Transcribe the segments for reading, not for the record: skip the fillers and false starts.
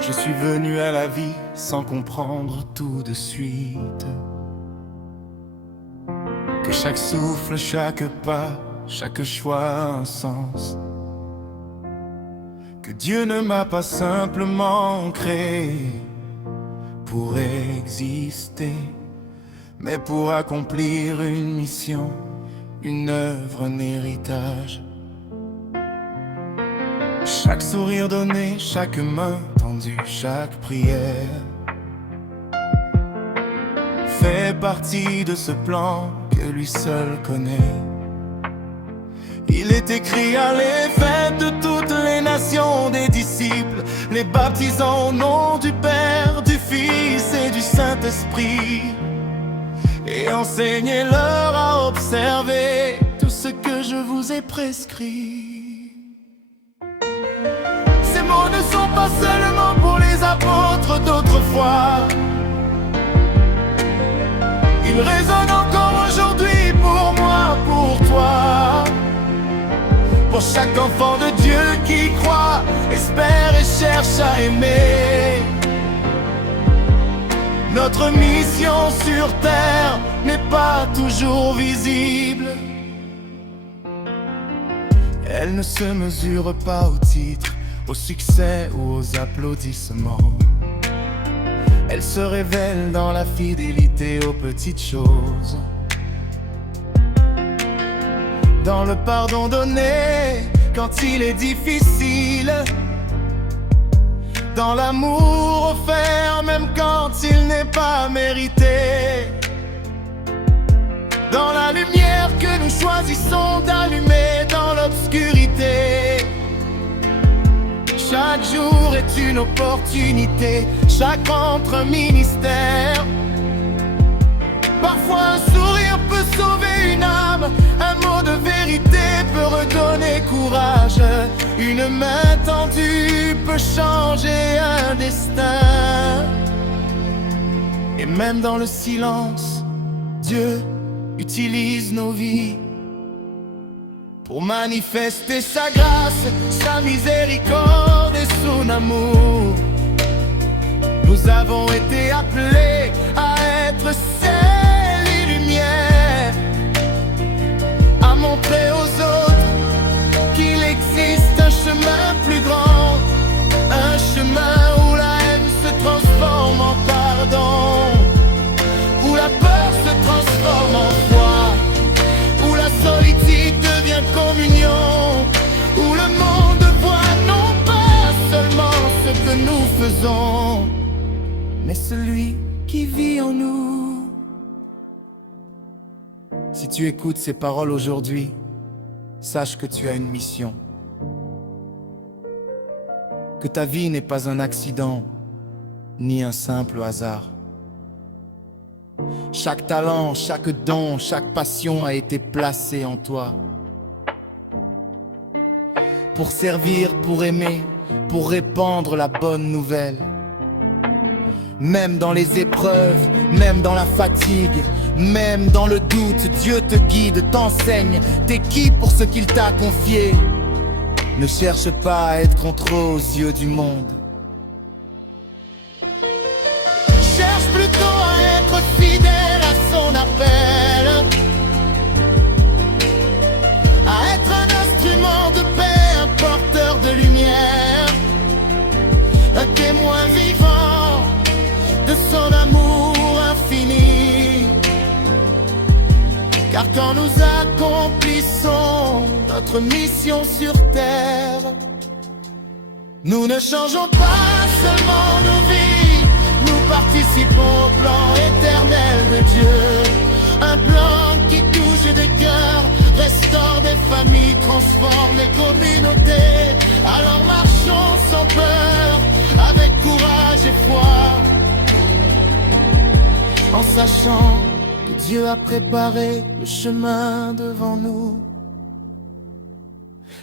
Je suis venu à la vie sans comprendre tout de suite que chaque souffle, chaque pas, chaque choix a un sens. Que Dieu ne m'a pas simplement créé pour exister, mais pour accomplir une mission, une œuvre, un héritage. Chaque sourire donné, chaque main tendue, chaque prière fait partie de ce plan que lui seul connaît. Il est écrit à l'effet de toutes les nations des disciples, les baptisant au nom du Père, du Fils et du Saint-Esprit, et enseignez-leur à observer tout ce que je vous ai prescrit. Ces mots ne sont pas seulement pour les apôtres d'autrefois, ils résonnent encore aujourd'hui pour moi, pour toi, pour chaque enfant de Dieu qui croit, espère et cherche à aimer. Notre mission sur terre n'est pas toujours visible. Elle ne se mesure pas au titre, au succès ou aux applaudissements. Elle se révèle dans la fidélité aux petites choses, dans le pardon donné quand il est difficile, dans l'amour offert même quand il n'est pas mérité, dans la lumière que nous choisissons d'allumer dans l'obscurité. Chaque jour est une opportunité, chaque entre un ministère. Parfois un sourire peut sauver une âme, un mot de vérité peut redonner courage, une main tendue peut changer un destin. Et même dans le silence, Dieu utilise nos vies pour manifester sa grâce, sa miséricorde et son amour. Nous avons été appelés à être sel et lumière, à montrer aux autres qu'il existe un chemin plus grand, un chemin où la haine se transforme en pardon, où la peur se transforme en foi, où la solitude devient communion, où le monde voit non pas seulement ce que nous faisons, mais celui qui vit en nous. Si tu écoutes ces paroles aujourd'hui, sache que tu as une mission, que ta vie n'est pas un accident, ni un simple hasard. Chaque talent, chaque don, chaque passion a été placé en toi, pour servir, pour aimer, pour répandre la bonne nouvelle. Même dans les épreuves, même dans la fatigue, même dans le doute, Dieu te guide, t'enseigne, t'es qui pour ce qu'il t'a confié. Ne cherche pas à être contrôlé aux yeux du monde. Cherche plutôt à être fidèle à son appel, à être un instrument de paix, un porteur de lumière, un témoin vivant de son amour infini. Car quand nous accomplissons notre mission sur terre, nous ne changeons pas seulement nos vies, nous participons au plan éternel de Dieu. Un plan qui touche des cœurs, restaure des familles, transforme les communautés. Alors marchons sans peur, avec courage et foi, en sachant que Dieu a préparé le chemin devant nous,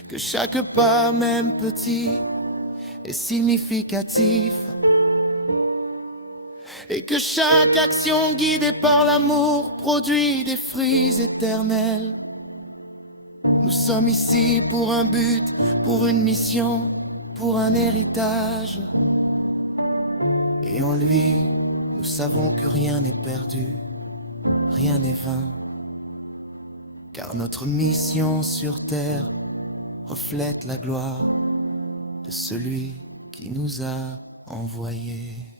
que chaque pas, même petit, est significatif, et que chaque action guidée par l'amour produit des fruits éternels. Nous sommes ici pour un but, pour une mission, pour un héritage. Et en lui, nous savons que rien n'est perdu, rien n'est vain. Car notre mission sur terre reflète la gloire de celui qui nous a envoyés.